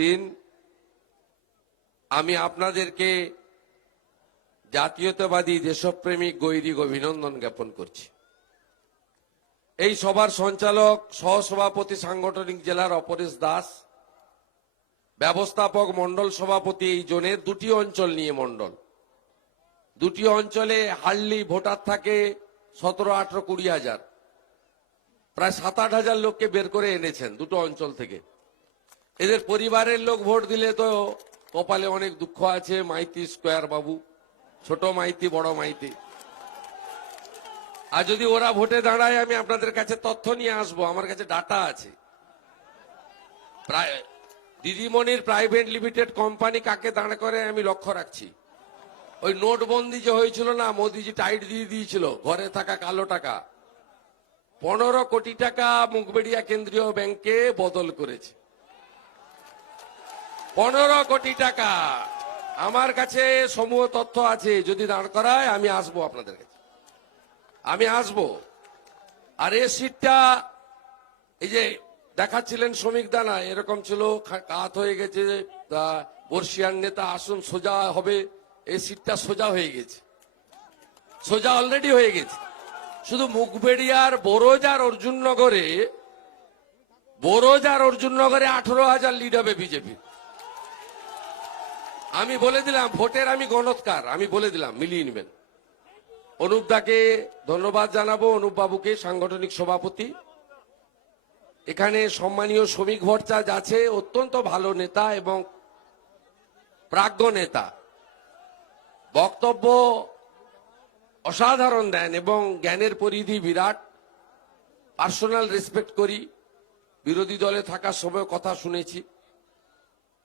দিন আমি আপনাদেরকে জাতীয়তাবাদী দেশপ্রেমিক গৈরিক অভিনন্দন জ্ঞাপন করছি। এই সভার সঞ্চালক সহসভাপতি সাংগঠনিক জেলার অপরেশ দাস, ব্যবস্থাপক মন্ডল সভাপতি এই জোনের দুটি অঞ্চল নিয়ে মন্ডল, দুটি অঞ্চলে হার্ডলি ভোটার থাকে 17-18-20 হাজার, প্রায় 7-8 হাজার লোককে বের করে এনেছেন দুটো অঞ্চল থেকে। এদের পরিবারের লোক ভোট দিলে তো কপালে অনেক দুঃখ আছে। মাইতি স্কোয়ার বাবু, ছোট মাইতি বড় মাইতি, আর যদি ওরা ভোটে দাঁড়ায় আমি আপনাদের কাছে তথ্য নিয়ে আসবো, আমার কাছে ডাটা আছে। দিদিমণির প্রাইভেট লিমিটেড কোম্পানি কাকে দাঁড় করে আমি লক্ষ্য রাখছি। ওই নোটবন্দি যে হয়েছিল না, মোদিজি টাইট দিয়ে দিয়েছিল ঘরে থাকা কালো টাকা, 15 কোটি টাকা মুখবেড়িয়া কেন্দ্রীয় ব্যাংকে বদল করেছে। 15 কোটি টাকা আমার কাছে সমূহ তথ্য আছে। যদি দাঁড় করায় আমি আসবো আপনাদের কাছে, আমি আসবো। আর এই সিটটা এই যে দেখাচ্ছিলেন শ্রমিক দানা, এরকম ছিল, কাত হয়ে গেছে, বর্ষিয়ান নেতা আসুন সোজা হবে, এই সিটটা সোজা হয়ে গেছে, সোজা অলরেডি হয়ে গেছে। শুধু মুখবেড়িয়ার বোরোজার অর্জুননগরে 18,000 লিড হবে বিজেপি। আমি বলে দিলাম ভোটের আমি গণৎকার, আমি বলে দিলাম, মিলিয়ে নেবেন। অনুপ দাকে ধন্যবাদ জানাবো, অনুপ বাবুকে, সাংগঠনিক সভাপতি। এখানে সম্মানীয় শ্রমিক ভট্টাচার্য আছে, অত্যন্ত ভালো নেতা এবং প্রাজ্ঞ নেতা, বক্তব্য অসাধারণ দেন এবং জ্ঞানের পরিধি বিরাট। পার্সোনাল রেসপেক্ট করি, বিরোধী দলে থাকার সময় কথা শুনেছি।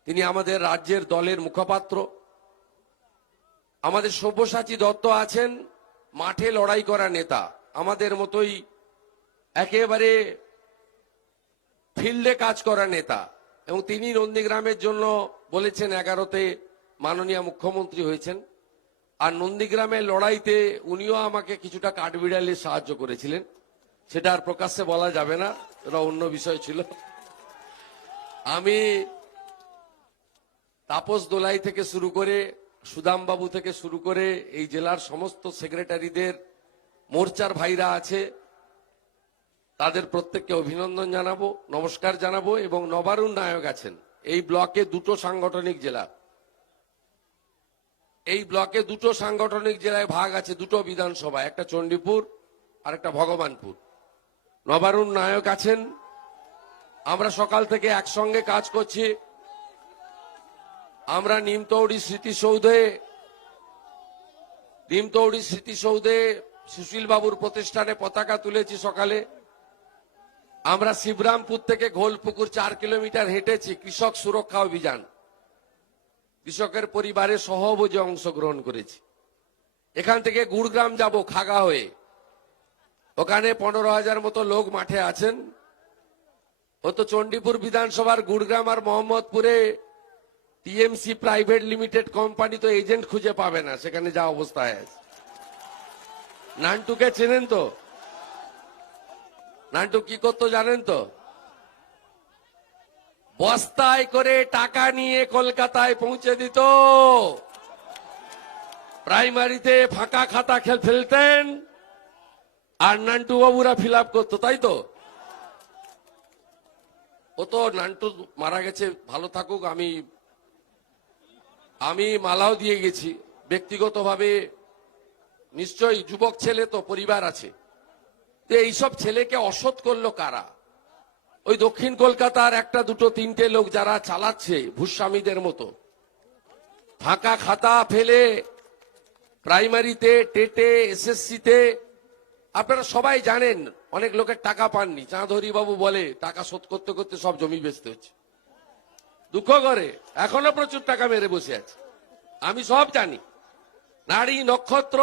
তিনি আমাদের রাজ্যের দলের মুখপাত্র। আমাদের সব্যসাচী দত্ত আছেন, মাঠে লড়াই করা নেতা, আমাদের মতোই একেবারে ফিল্ডে কাজ করা নেতা, এবং তিনি নন্দীগ্রামের জন্য বলেছেন 11তে মাননীয় মুখ্যমন্ত্রী হয়েছেন। আর নন্দীগ্রামের লড়াইতে উনিও আমাকে কিছুটা কাঠবিড়ালি সাহায্য করেছিলেন, সেটা আর প্রকাশ্যে বলা যাবে না, এটা অন্য বিষয় ছিল। আমি তাপস দোলাই থেকে শুরু করে, সুদাম বাবু থেকে শুরু করে এই জেলার সমস্ত সেক্রেটারিদের, মোর্চার ভাইরা আছে, তাদের প্রত্যেককে অভিনন্দন জানাবো, নমস্কার জানাবো। এবং নবারুণ নায়ক আছেন। এই ব্লকে দুটো সাংগঠনিক জেলা, এই ব্লকে দুটো সাংগঠনিক জেলায় ভাগ আছে, দুটো বিধানসভা, একটা চণ্ডীপুর আর একটা ভগবানপুর। নবারুণ নায়ক আছেন, আমরা সকাল থেকে একসঙ্গে কাজ করছি। আমরা নিমতৌড়ি স্মৃতিসৌধে সুশীল বাবুর প্রতিষ্ঠানে পতাকা তুলেছি সকালে। আমরা শিবরামপুর থেকে ঘোলপুকুর 4 কিলোমিটার হেঁটেছি, কৃষক সুরক্ষা অভিযান, কৃষকের পরিবারে সহভোজে অংশগ্রহণ করেছি। এখান থেকে গুড়গ্রাম যাব খাগা হয়ে, ওখানে 15,000 মতো লোক মাঠে আছেন। ও তো চণ্ডীপুর বিধানসভার গুড়গ্রাম আর মোহাম্মদপুরে টিএমসি প্রাইভেট লিমিটেড কোম্পানি তো এজেন্ট খুঁজে পাবে না, সেখানে যা অবস্থায় আছে। নান্টুকে চেনেন তো? নান্টু কি করতো জানেন তো? বস্তায় করে টাকা নিয়ে কলকাতায় পৌঁছে দিত। প্রাইমারিতে ফাঁকা খাতা ফেলতেন আর নান্টু বাবুরা ফিল আপ করতো, তাই তো? ও তো নান্টু মারা গেছে, ভালো থাকুক। আমি মালাও দিয়ে গেছি ব্যক্তিগতভাবে। নিশ্চয়ই যুবক ছেলে তো, পরিবার আছে। তো এইসব ছেলেকে অসৎ করলো কারা? ওই দক্ষিণ কলকাতার একটা দুটো তিনটে লোক যারা চালাচ্ছে ভূস্বামীদের মতো, ফাঁকা খাতা ফেলে প্রাইমারিতে, টেটে, এসএসসিতে। আপনারা সবাই জানেন অনেক লোকের টাকা পাননি। চাঁদহরি বাবু বলে টাকা শোধ করতে করতে সব জমি বেচতে হচ্ছে। দুঃখ করে, এখনো প্রচুর টাকা মেরে বসে আছে, আমি সব জানি। নারী নক্ষত্র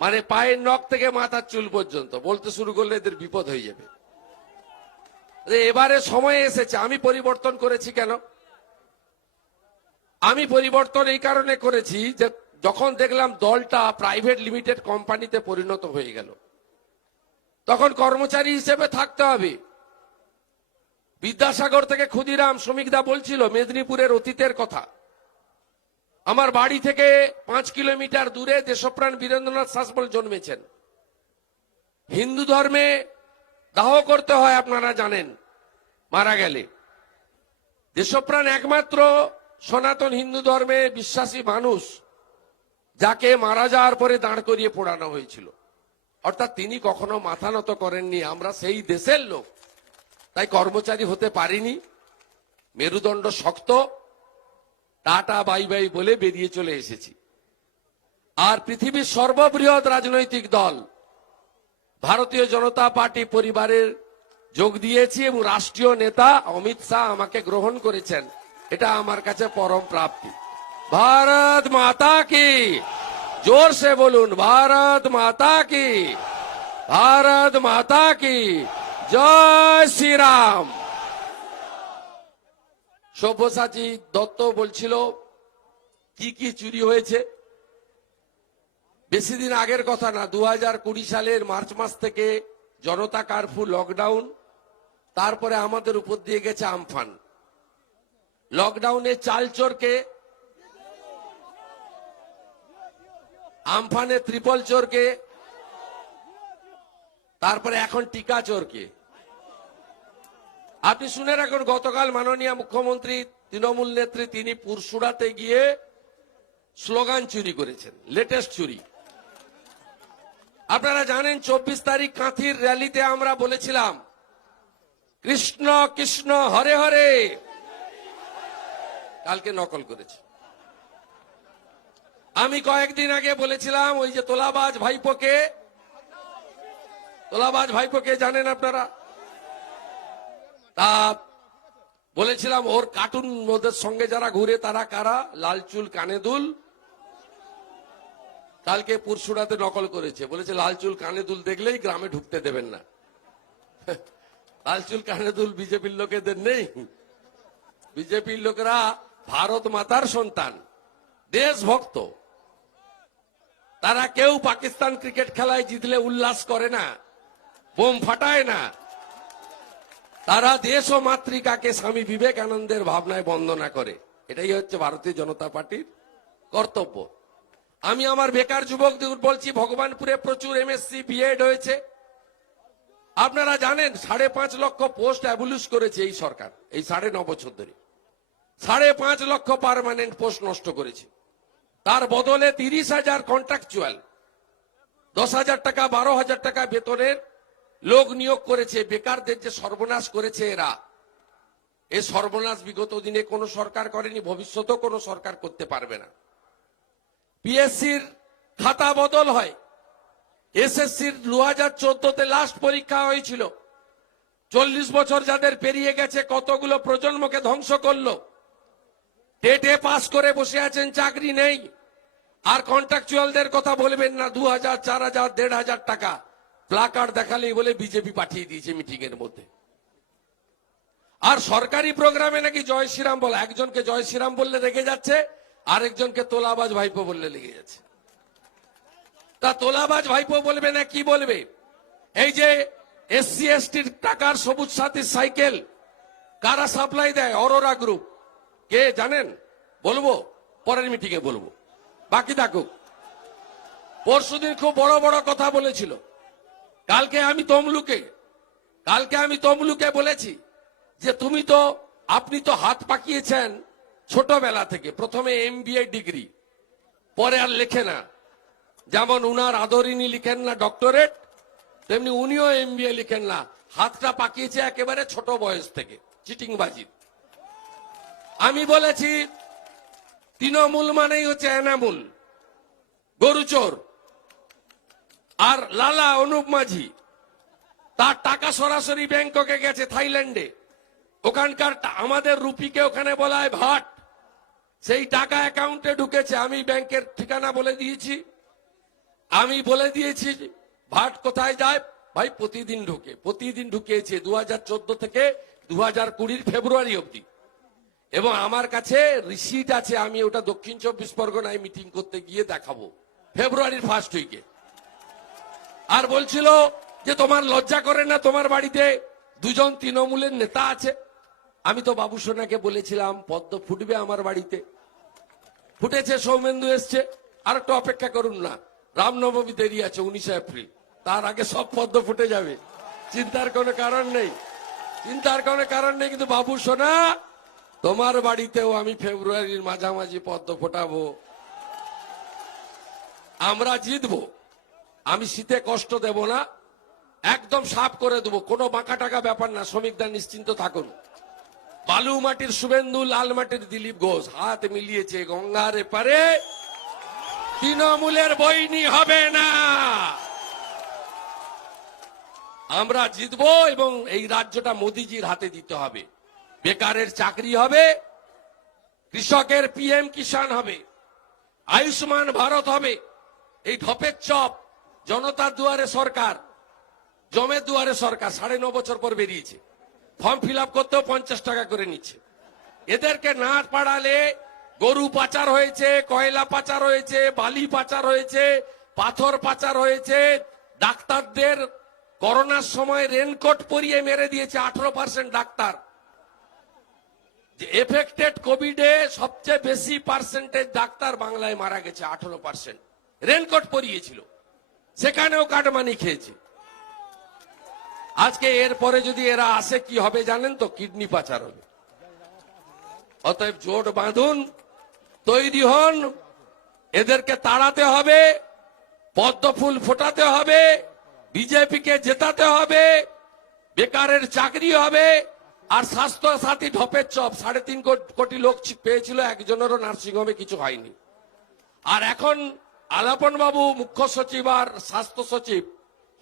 মানে পায়ের নখ থেকে মাথার চুল পর্যন্ত বলতে শুরু করলে এদের বিপদ হয়ে যাবে। এবারে সময় এসেছে। আমি পরিবর্তন করেছি কেন? আমি পরিবর্তন এই কারণে করেছি যে যখন দেখলাম দলটা প্রাইভেট লিমিটেড কোম্পানিতে পরিণত হয়ে গেল, তখন কর্মচারী হিসেবে থাকতে হবে। বিদ্যাসাগর থেকে ক্ষুদিরাম শ্রমিকদা বলছিল মেদিনীপুরের অতীতের কথা। আমার বাড়ি থেকে 5 কিলোমিটার দূরে দেশপ্রাণ বীরেন্দ্রনাথ শাসমল জন্মেছেন। হিন্দু ধর্মে দাহ করতে হয়, আপনারা জানেন, মারা গেলে। দেশপ্রাণ একমাত্র সনাতন হিন্দু ধর্মে বিশ্বাসী মানুষ যাকে মারা যাওয়ার পরে দাঁড় করিয়ে পোড়ানো হয়েছিল। অর্থাৎ তিনি কখনো মাথা নত করেননি। আমরা সেই দেশের লোক, তাই কর্মচারী হতে পারিনি। মেরুদণ্ড শক্ত, টাটা বাই বাই বলে বেরিয়ে চলে এসেছি। আর পৃথিবীর সর্ববৃহৎ রাজনৈতিক দল ভারতীয় জনতা পার্টি পরিবারের যোগ দিয়েছি এবং রাষ্ট্রীয় নেতা অমিত শাহ আমাকে গ্রহণ করেছেন। এটা আমার কাছে পরম প্রাপ্তি। ভারত মাতা কি, জোর সে বলুন, ভারত মাতা কি, ভারত মাতা কি জয় শ্রীরাম। সব্যসাচী দত্ত বলছিল কি কি চুরি হয়েছে। বেশি দিন আগের কথা না, 2020 সালের মার্চ মাস থেকে জনতা কারফিউ, লকডাউন, তারপরে আমাদের উপর দিয়ে গেছে আমফান। লকডাউনে চাল চোরকে, আমফানে ত্রিপল চোরকে, তারপরে এখন টিকা চোরকে। আপনি শুনে রাখুন, গতকাল মাননীয় মুখ্যমন্ত্রী তৃণমূল নেত্রী তিনি পুরসুরাতে গিয়ে স্লোগান চুরি করেছেন, লেটেস্ট চুরি। আপনারা জানেন 24 তারিখ কাঁথির র্যালিতে আমরা বলেছিলাম কৃষ্ণ কৃষ্ণ হরে হরে। কালকে নকল করেছে। আমি কয়েকদিন আগে বলেছিলাম ওই যে তোলাবাজ ভাইপোকে জানেন আপনারা, তা বলেছিলাম ওর কার্টুন ওদের সঙ্গে যারা ঘুরে তারা কারা, লাল চুল কানে দুল। কালকে পুরসুরাতে নকল করেছে, বলেছে লাল চুল কানে দুল দেখলেই গ্রামে ঢুকতে দেবেন না। লাল চুল কানে দুল বিজেপির লোকেদের নেই। বিজেপির লোকেরা ভারত মাতার সন্তান, দেশভক্ত। তারা কেউ পাকিস্তান ক্রিকেট খেলায় জিতলে উল্লাস করে না, বোম ফাটায় না। তারা দেশ ও মাতৃকাকে স্বামী বিবেকানন্দের ভাবনায় বন্দনা করে। এটাই হচ্ছে ভারতীয় জনতা পার্টির কর্তব্য। আমি আমার বেকার যুবকদের বলছি, ভগবানপুরে প্রচুর এমএসসি বিএড হয়েছে। আপনারা জানেন 5.5 লক্ষ পোস্ট অ্যাবলিশ করেছে এই সরকার, এই 9.5 বছর ধরে 5.5 লক্ষ পার্মানেন্ট পোস্ট নষ্ট করেছে। তার বদলে 30,000 কন্ট্রাকচুয়াল, 10,000 টাকা 12,000 টাকা বেতনের লোক নিয়োগ করেছে। বেকারদের যে সর্বনাশ করেছে এরা, এই সর্বনাশ বিগত দিনে কোনো সরকার করেনি, ভবিষ্যতেও কোনো সরকার করতে পারবে না। পিএসসির খাতা বদল হয়। এসএসসির 2014তে লাস্ট পরীক্ষা হয়েছিল। 40 বছর যাদের পেরিয়ে গেছে, কতগুলো প্রজন্মকে ধ্বংস করলো। টেটে পাস করে বসে আছেন, চাকরি নেই। আর কন্ট্রাকচুয়ালদের কথা বলবেন না, 2,000, 4,000, 1,500 টাকা প্লাকার্ড দেখালেই বলে বিজেপি পাঠিয়ে দিয়েছে মিটিং এর মধ্যে। আর সরকারি প্রোগ্রামে নাকি জয় শ্রীরাম বলে, একজনকে জয় শ্রীরাম বললে রেগে যাচ্ছে, আরেকজনকে তোলাবাজ ভাইপো বললে লেগে যাচ্ছে। তা তোলাবাজ ভাইপো বলবে না কি বলবে? এই যে এসসি এসটির টাকার সবুজ সাথী সাইকেল কারা সাপ্লাই দেয়? অরোরা গ্রুপ। কে জানেন? বলবো পরের মিটিংয়ে বলবো, বাকি থাকুক। পরশুদিন খুব বড় বড় কথা বলেছিল। কালকে আমি তমলুকে বলেছি যে আপনি তো হাত পাকিয়েছেন ছোটবেলা থেকে। প্রথমে MBA ডিগ্রি, পরে আর লেখে না। যেমন উনার আদরিনী লিখেন না ডক্টরেট, তেমনি উনিও MBA লিখেন না। হাতটা পাকিয়েছে একেবারে ছোট বয়স থেকে চিটিংবাজি। আমি বলেছি তৃণমূল মানেই হচ্ছে এনামূল, গরুচোর। আর লালা অনুপ মাঝি, তার টাকা সরাসরি ব্যাংককে গেছে থাইল্যান্ডে। ওখানকার আমাদের রুপিকে ওখানে বলা হয় ভাট। সেই টাকা অ্যাকাউন্টে ঢুকেছে। আমি ব্যাংকের ঠিকানা বলে দিয়েছি। আমি বলে দিয়েছি ভাট কোথায় যায় ভাই, প্রতিদিন ঢুকিয়েছে 2014 থেকে 2020 ফেব্রুয়ারি অবধি। এবং আমার কাছে রিসিট আছে। আমি ওটা দক্ষিণ 24 পরগনায় মিটিং করতে গিয়ে দেখাবো, ফেব্রুয়ারির ফার্স্ট উইকে। আর বলছিল যে তোমার লজ্জা করে না, তোমার বাড়িতে 2জন তৃণমূলের নেতা আছে। আমি তো বাবু সোনাকে বলেছিলাম পদ্ম ফুটবে আমার বাড়িতে, ফুটেছে, সৌমেন্দু এসছে, আর একটু অপেক্ষা করুন না, রামনবমী দেরি আছে 19 এপ্রিল, তার আগে সব পদ্ম ফুটে যাবে, চিন্তার কোনো কারণ নেই, চিন্তার কোনো কারণ নেই। কিন্তু বাবু সোনা, তোমার বাড়িতেও আমি ফেব্রুয়ারির মাঝামাঝি পদ্ম ফোটাবো, আমরা জিতবো। আমি শীতে কষ্ট দেব না, একদম সাফ করে দেবো, কোনো বাঁকা টাকা ব্যাপার না, শ্রমিকরা নিশ্চিন্ত থাকুন। বালু মাটির শুভেন্দু, লাল মাটির দিলীপ ঘোষ হাত মিলিয়েছে, গঙ্গার এপারে তৃণমূলের বইনি হবে না। আমরা জিতবো এবং এই রাজ্যটা মোদিজির হাতে দিতে হবে। বেকারের চাকরি হবে, কৃষকের পিএম কিষাণ হবে, আয়ুষ্মান ভারত হবে। এই ঢপের চপ, জনতার দুয়ারে সরকার, জমের দুয়ারে সরকার 9.5 বছর পর বেরিয়েছে, ফর্ম ফিল আপ করতেও 50 টাকা করে নিচ্ছে। এদেরকে না পাড়ালে গরু পাচার হয়েছে, কয়লা পাচার হয়েছে, বালি পাচার হয়েছে, পাথর পাচার হয়েছে, ডাক্তারদের করোনার সময় রেনকোট পরিয়ে মেরে দিয়েছে 18% ডাক্তার। এফেক্টেড কোভিডে সবচেয়ে বেশি পার্সেন্টেজ ডাক্তার বাংলায় মারা গেছে, 18%। রেনকোট পরিয়েছিল, সেখানেও কাটমানি খেয়েছে। আজকে এরপরে যদি এরা আসে কি হবে জানেন তো? কিডনি পাচার হবে। অতএব জোট বাঁধুন, তৈরি হন, এদেরকে তাড়াতে হবে, পদ্ম ফুল ফোটাতে হবে, বিজেপিকে জেতাতে হবে, বেকারের চাকরি হবে। আর স্বাস্থ্য সাথী ঢপের চপ, 3.5 কোটি লোক পেয়েছিল, একজনেরও নার্সিংহোমে কিছু হয়নি। আর এখন আলাপন বাবু মুখ্য সচিব আর স্বাস্থ্য সচিব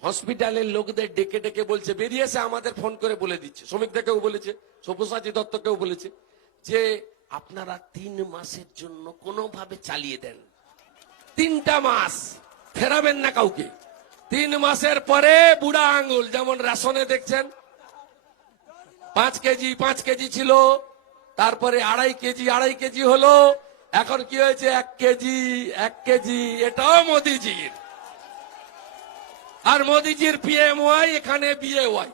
হসপিটালের লোকদের ডেকে ডেকে বলছে, বেরিয়েছে আমাদের ফোন করে বলে দিচ্ছে, শ্রমিকদেরকেও বলেছে, সব্যসাচী দত্তকেও বলেছে যে আপনারা 3 মাসের জন্য কোনোভাবে চালিয়ে দেন, 3টা মাস ফেরাবেন না কাউকে। 3 মাসের পরে বুড়া আঙ্গুল, যেমন রেশনে দেখছেন 5 কেজি ছিল, তারপরে 2.5 কেজি হলো, এখন কি হয়েছে 1 কেজি, এটাও মোদিজির। আর মোদিজির পিএমওয়াই, এখানে বিএওয়াই,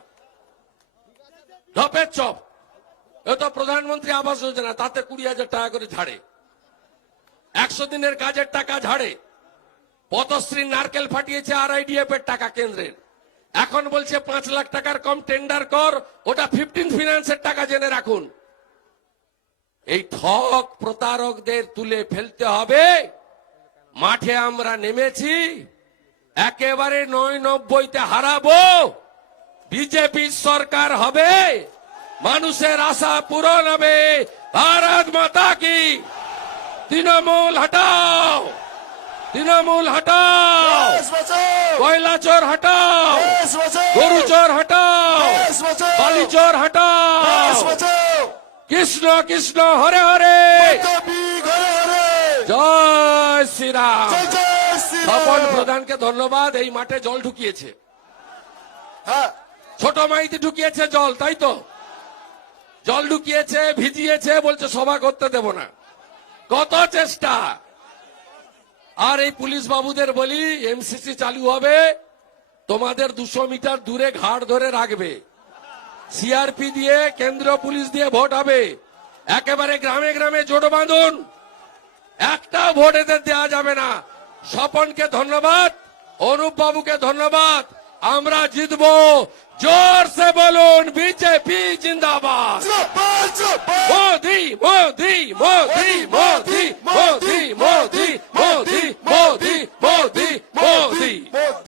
ঢপের চপ। তো প্রধানমন্ত্রী আবাস যোজনা, তাতে 20,000 টাকা করে ঝাড়ে, 100 দিনের কাজের টাকা ঝাড়ে, পথশ্রী নারকেল ফাটিয়েছে RIDF এর টাকা কেন্দ্রের, এখন বলছে 5 লাখ টাকার কম টেন্ডার কর, ওটা 15 ফিনান্সের টাকা জেনে রাখুন। এই ঠক প্রতারকদের তুলে ফেলতে হবে। মাঠে আমরা নেমেছি, একেবারে 99-তে হারাবো, বিজেপি সরকার হবে, মানুষের আশা পূরণ হবে। ভারত মাতা কি, তৃণমূল হটাও, তৃণমূল হটাও, কয়লা চোর হটাও, গরু চোর হটাও, বালি চোর হটাও, কৃষ্ণ কৃষ্ণ হরে হরে, জয় শ্রীরাম। স্বপন প্রধানকে ধন্যবাদ, এই মাঠে জল ঢুকিয়েছে, ছোট মাইতি ঢুকিয়েছে জল, তাই তো? জল ঢুকিয়েছে, ভিজিয়েছে, বলছে সভা করতে দেব না। কত চেষ্টা। আর এই পুলিশ বাবুদের বলি, এমসিসি চালু হবে, তোমাদের 200 মিটার দূরে ঘাট ধরে রাখবে, সিআরপি দিয়ে, কেন্দ্রীয় পুলিশ দিয়ে ভোট হবে, একেবারে গ্রামে গ্রামে জোট বাঁধুন, একটা ভোট এদের দেওয়া যাবে না। স্বপনকে ধন্যবাদ, অনুপ বাবুকে ধন্যবাদ, আমরা জিতবো। जोर से बोलून बीजेपी जिंदाबाद, मोदी मोदी मोदी मोदी।